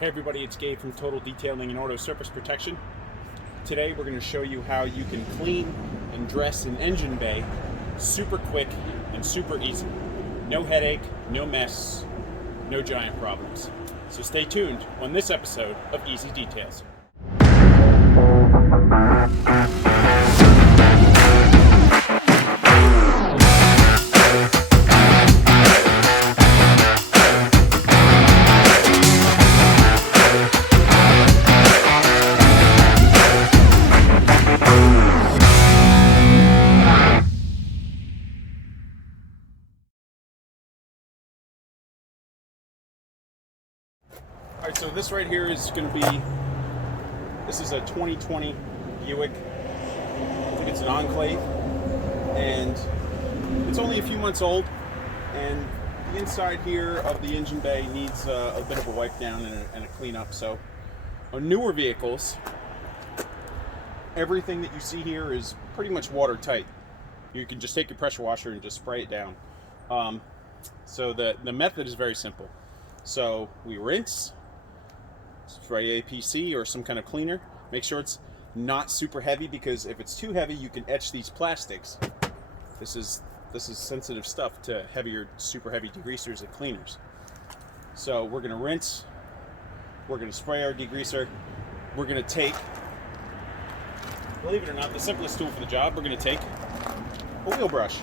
Hey everybody, it's Gabe from Total Detailing and Auto Surface Protection. Today we're going to show you how you can clean and dress an engine bay super quick and super easy. No headache, no mess, no giant problems. So stay tuned on this episode of Easy Details. Alright, so this right here is going to be, this is a 2020 Buick. I think it's an Enclave, and it's only a few months old, and the inside here of the engine bay needs a bit of a wipe down and a clean up. So on newer vehicles, everything that you see here is pretty much watertight. You can just take your pressure washer and just spray it down. So the method is very simple. So we rinse, spray APC or some kind of cleaner. Make sure it's not super heavy, because if it's too heavy you can etch these plastics. This is sensitive stuff to super heavy degreasers and cleaners. So we're going to rinse, we're going to spray our degreaser, we're going to take, believe it or not, the simplest tool for the job, we're going to take a wheel brush.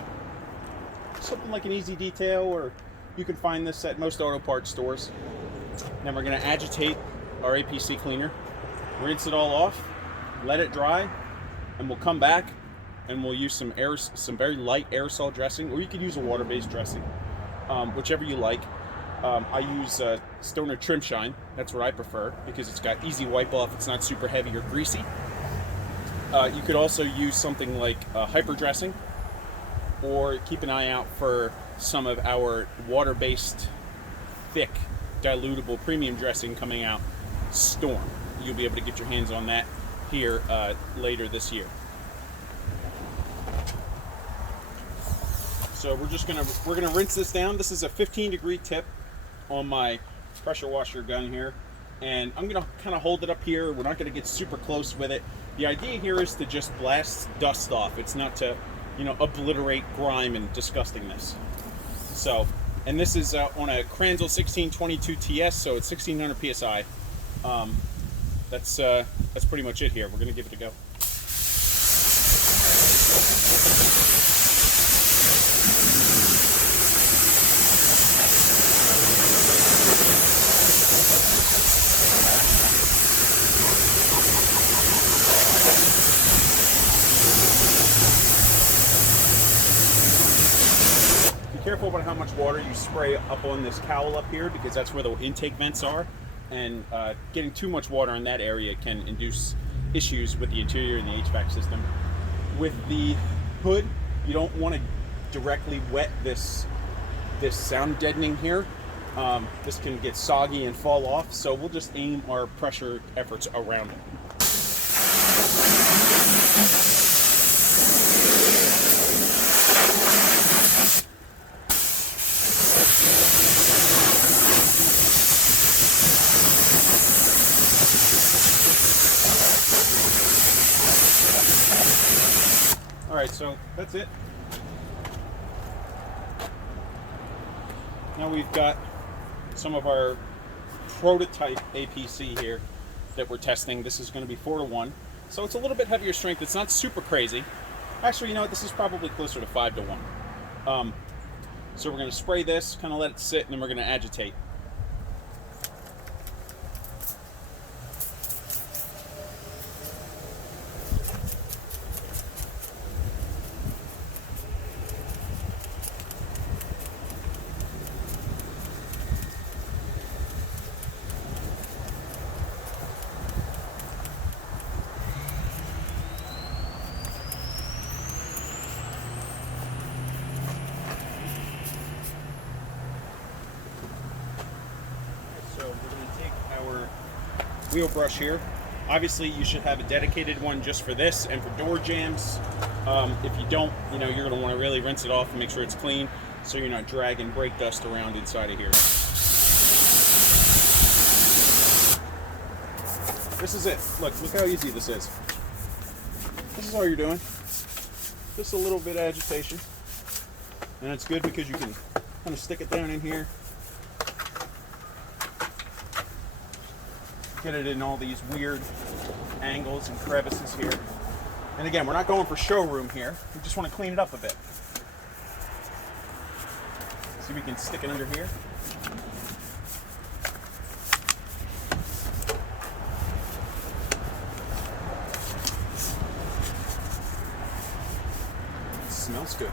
Something like an Easy Detail, or you can find this at most auto parts stores. Then we're going to agitate our APC cleaner, rinse it all off, let it dry, and we'll come back and we'll use some very light aerosol dressing, or you could use a water-based dressing, whichever you like. I use Stoner Trim Shine. That's what I prefer, because it's got easy wipe off. It's not super heavy or greasy. You could also use something like hyper dressing, or keep an eye out for some of our water-based, thick, dilutable premium dressing coming out. Storm. You'll be able to get your hands on that here later this year. So we're gonna rinse this down. This is a 15-degree tip on my pressure washer gun here, and I'm gonna kind of hold it up here. We're not gonna get super close with it. The idea here is to just blast dust off. It's not to, obliterate grime and disgustingness. So, and this is on a Kranzel 1622 TS, so it's 1600 psi. That's pretty much it here. We're gonna give it a go. Be careful about how much water you spray up on this cowl up here, because that's where the intake vents are, and getting too much water in that area can induce issues with the interior and the HVAC system. With the hood, you don't want to directly wet this sound deadening here. This can get soggy and fall off, so we'll just aim our pressure efforts around it. Alright, so that's it. Now we've got some of our prototype APC here that we're testing. This is going to be 4-to-1, so it's a little bit heavier strength. It's not super crazy. Actually, you know what? This is probably closer to 5-to-1. So we're going to spray this, kind of let it sit, and then we're going to agitate. Wheel brush here. Obviously you should have a dedicated one just for this and for door jams. If you don't, you're going to want to really rinse it off and make sure it's clean, so you're not dragging brake dust around inside of here. This is it. Look how easy this is. This is all you're doing. Just a little bit of agitation. And it's good because you can kind of stick it down in here. Get it in all these weird angles and crevices here. And again, we're not going for showroom here. We just want to clean it up a bit. See if we can stick it under here. It smells good.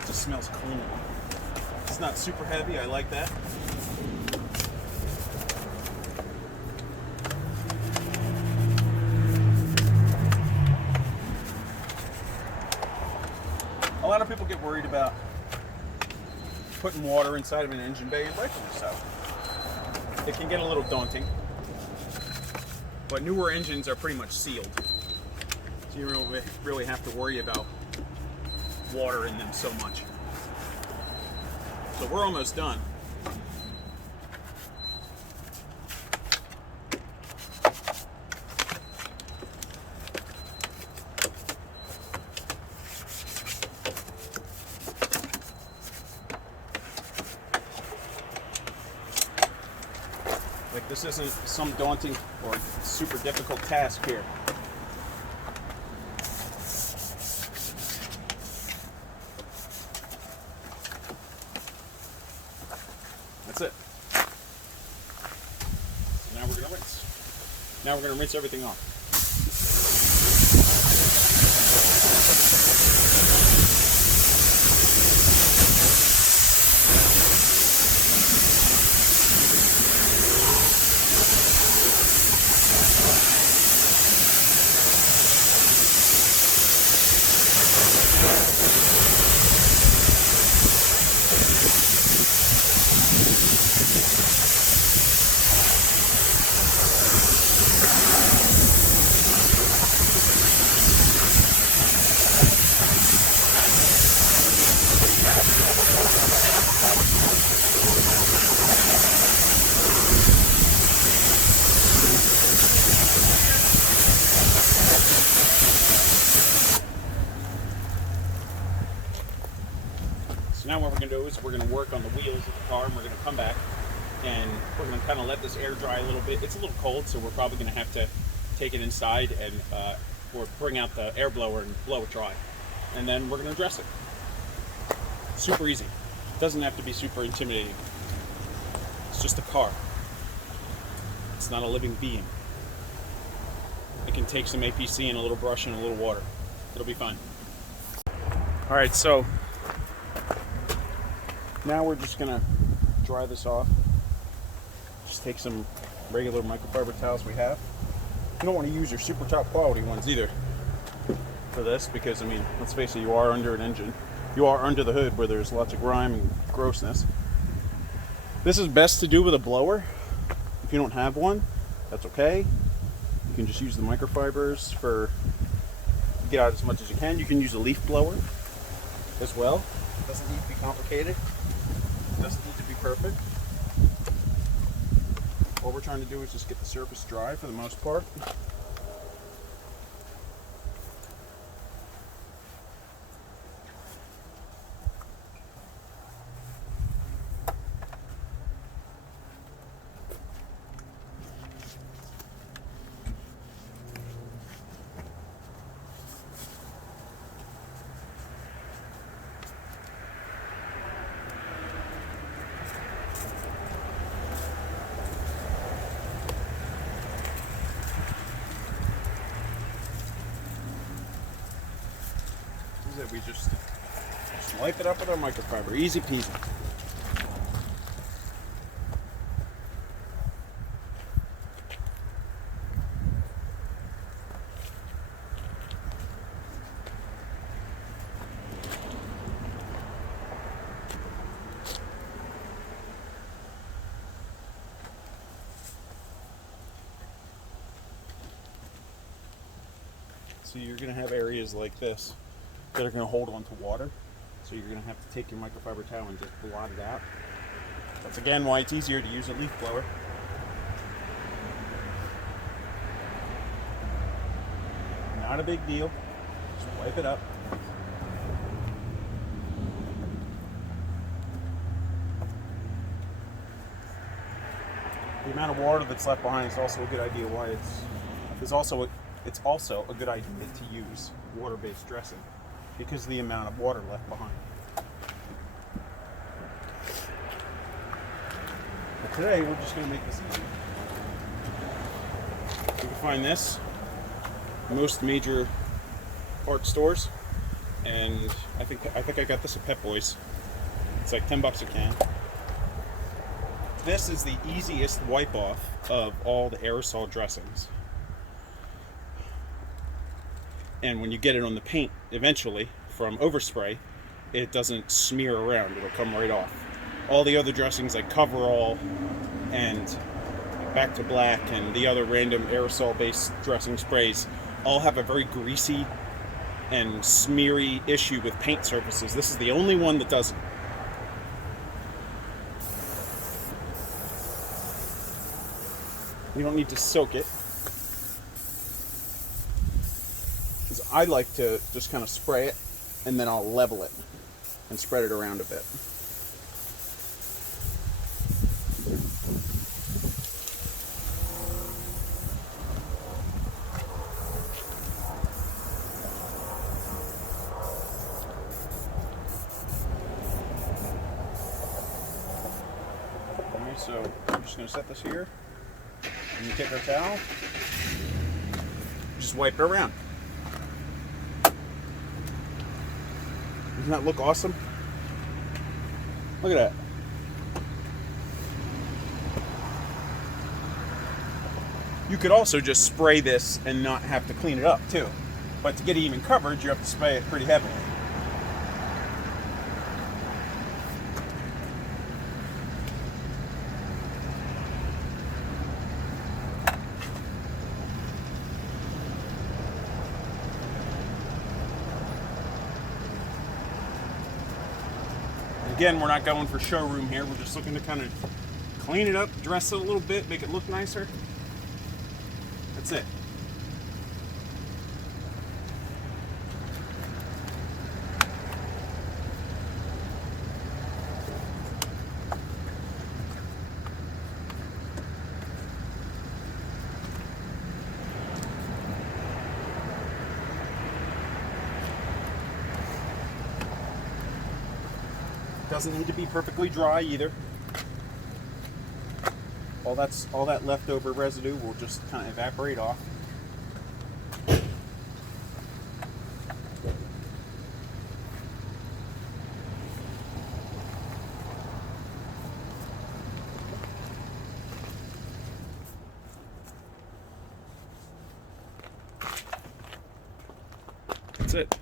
It just smells clean. It's not super heavy. I like that. A lot of people get worried about putting water inside of an engine bay, and rightfully so. It can get a little daunting, but newer engines are pretty much sealed, so you don't really have to worry about water in them so much. So we're almost done. Like, this isn't some daunting or super difficult task here. That's it. Now we're going to rinse. Now we're going to rinse everything off. Now what we're going to do is we're going to work on the wheels of the car, and we're going to come back and we're going to kind of let this air dry a little bit. It's a little cold, so we're probably going to have to take it inside and or bring out the air blower and blow it dry. And then we're going to dress it. Super easy. It doesn't have to be super intimidating. It's just a car. It's not a living being. It can take some APC and a little brush and a little water. It'll be fine. All right, so now we're just gonna dry this off. Just take some regular microfiber towels we have. You don't want to use your super top quality ones either for this, because I mean, let's face it, you are under an engine. You are under the hood where there's lots of grime and grossness. This is best to do with a blower. If you don't have one, that's okay. You can just use the microfibers for get out as much as you can. You can use a leaf blower as well. It doesn't need to be complicated. It doesn't need to be perfect. What we're trying to do is just get the surface dry for the most part. We just wipe it up with our microfiber. Easy peasy. So you're going to have areas like this that are going to hold on to water. So you're going to have to take your microfiber towel and just blot it out. That's again why it's easier to use a leaf blower. Not a big deal. Just wipe it up. The amount of water that's left behind is also a good idea why it's also a good idea to use water-based dressing because of the amount of water left behind. But today we're just going to make this easy. You can find this in most major park stores, and I think I got this at Pep Boys. It's like $10 a can. This is the easiest wipe off of all the aerosol dressings. And when you get it on the paint eventually from overspray, it doesn't smear around, it'll come right off. All the other dressings like Coverall and Back to Black and the other random aerosol based dressing sprays all have a very greasy and smeary issue with paint surfaces. This is the only one that doesn't. You don't need to soak it, because I like to just kind of spray it and then I'll level it and spread it around a bit. Okay, so I'm just going to set this here. And you take our towel, just wipe it around. Doesn't that look awesome? Look at that. You could also just spray this and not have to clean it up too. But to get even coverage, you have to spray it pretty heavily. Again, we're not going for showroom here. We're just looking to kind of clean it up, dress it a little bit, make it look nicer. That's it. Doesn't need to be perfectly dry either. All that leftover residue will just kind of evaporate off. That's it.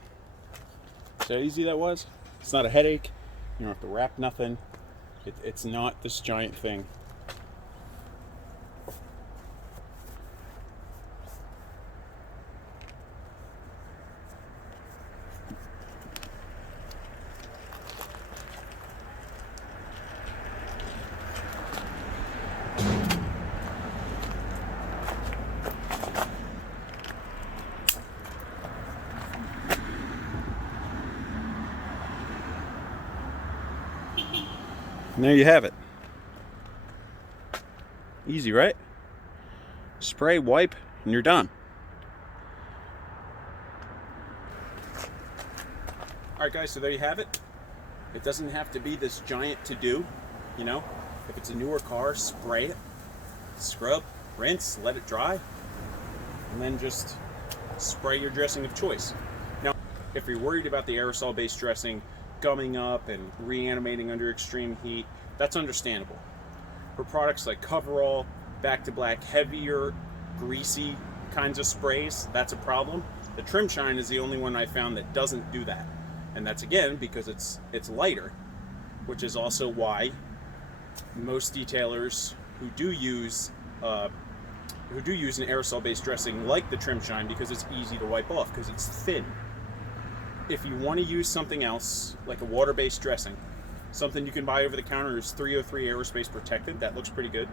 See how easy that was? It's not a headache. You don't have to wrap nothing. It's not this giant thing. And there you have it. Easy, right? Spray, wipe, and you're done. Alright guys, so there you have it. It doesn't have to be this giant to-do, you know? If it's a newer car, spray it, scrub, rinse, let it dry, and then just spray your dressing of choice. Now, if you're worried about the aerosol-based dressing gumming up and reanimating under extreme heat, that's understandable. For products like Coverall, Back to Black, heavier, greasy kinds of sprays, that's a problem. The Trim Shine is the only one I found that doesn't do that. And that's again because it's lighter, which is also why most detailers who do use an aerosol-based dressing like the Trim Shine, because it's easy to wipe off because it's thin. If you want to use something else, like a water-based dressing, something you can buy over the counter is 303 aerospace protected. That looks pretty good.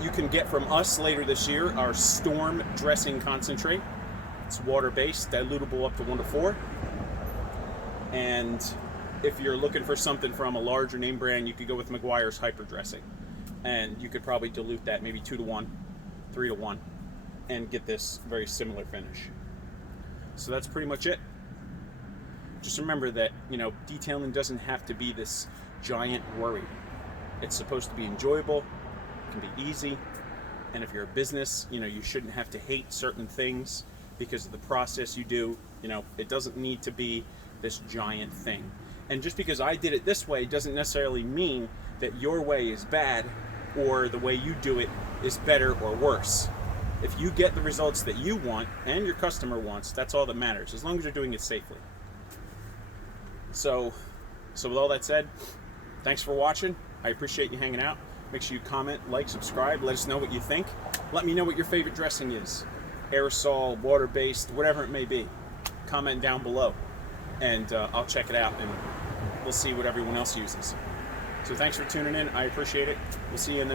You can get from us later this year our Storm Dressing Concentrate. It's water-based, dilutable up to 1 to 4. And if you're looking for something from a larger name brand, you could go with McGuire's Hyper Dressing. And you could probably dilute that maybe 2 to 1, 3 to 1, and get this very similar finish. So that's pretty much it. Just remember that, detailing doesn't have to be this giant worry. It's supposed to be enjoyable, it can be easy, and if you're a business, you shouldn't have to hate certain things because of the process you do. It doesn't need to be this giant thing. And just because I did it this way doesn't necessarily mean that your way is bad or the way you do it is better or worse. If you get the results that you want and your customer wants, that's all that matters, as long as you're doing it safely. So with all that said, thanks for watching. I appreciate you hanging out. Make sure you comment, like, subscribe. Let us know what you think. Let me know what your favorite dressing is. Aerosol, water-based, whatever it may be. Comment down below, and I'll check it out, and we'll see what everyone else uses. So thanks for tuning in. I appreciate it. We'll see you in the